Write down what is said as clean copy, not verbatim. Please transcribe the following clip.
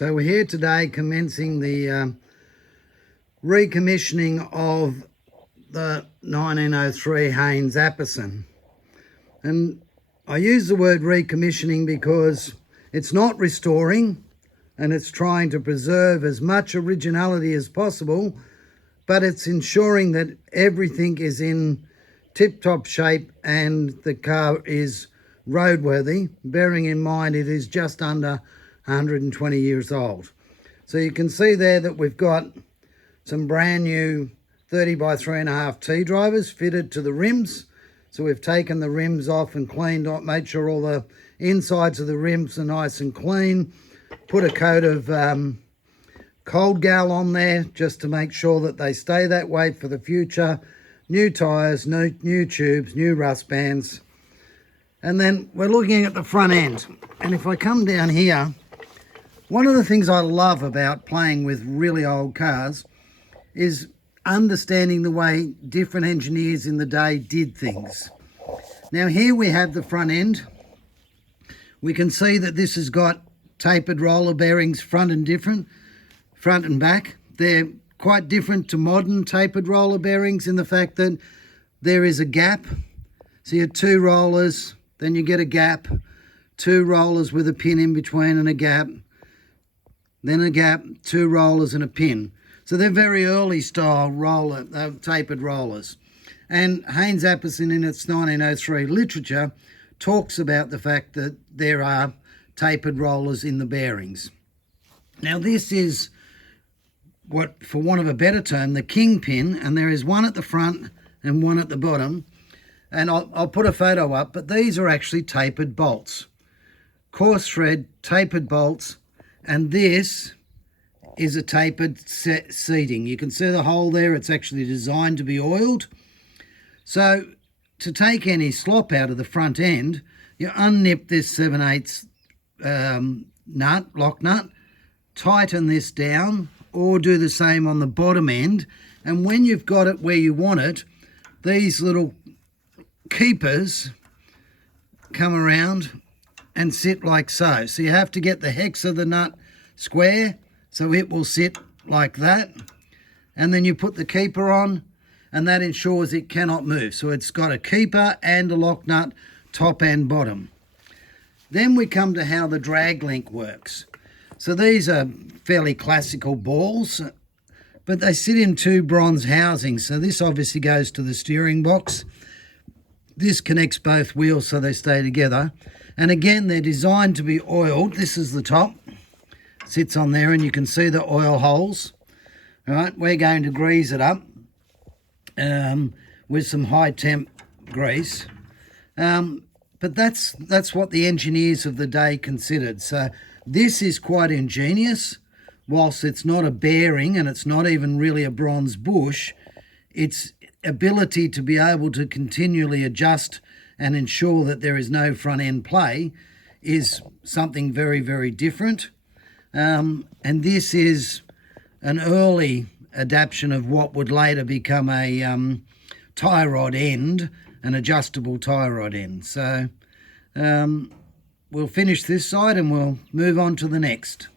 So we're here today commencing the recommissioning of the 1903 Haynes Apperson. And I use the word recommissioning because it's not restoring and it's trying to preserve as much originality as possible, but it's ensuring that everything is in tip-top shape and the car is roadworthy, bearing in mind it is just under 120 years old. So you can see there that we've got some brand new 30 by 3.5 T drivers fitted to the rims. So we've taken the rims off and cleaned up, made sure all the insides of the rims are nice and clean, put a coat of cold gal on there just to make sure that they stay that way for the future. New tyres, new tubes, new rust bands. And then we're looking at the front end. And if I come down here, one of the things I love about playing with really old cars is understanding the way different engineers in the day did things. Now here we have the front end. We can see that this has got tapered roller bearings front and back. They're quite different to modern tapered roller bearings in the fact that there is a gap. So you have two rollers, then you get a gap, two rollers with a pin in between and a gap, then a gap, two rollers and a pin. So they're very early style tapered rollers. And Haynes Apperson in its 1903 literature talks about the fact that there are tapered rollers in the bearings. Now this is what, for want of a better term, the kingpin, and there is one at the front and one at the bottom. And I'll put a photo up, but these are actually tapered bolts. Coarse thread, tapered bolts, and this is a tapered seating. You can see the hole there, it's actually designed to be oiled. So to take any slop out of the front end, you unnip this 7/8 lock nut, tighten this down, or do the same on the bottom end. And when you've got it where you want it, these little keepers come around and sit like so. So you have to get the hex of the nut square so it will sit like that. And then you put the keeper on and that ensures it cannot move. So it's got a keeper and a lock nut, top and bottom. Then we come to how the drag link works. So these are fairly classical balls, but they sit in two bronze housings. So this obviously goes to the steering box. This connects both wheels so they stay together. And again, they're designed to be oiled. This is the top, sits on there and you can see the oil holes. All right, we're going to grease it up with some high temp grease. But that's what the engineers of the day considered. So this is quite ingenious. Whilst it's not a bearing and it's not even really a bronze bush, its ability to be able to continually adjust and ensure that there is no front end play is something very, very different. And this is an early adaptation of what would later become a tie rod end, an adjustable tie rod end. So we'll finish this side and we'll move on to the next.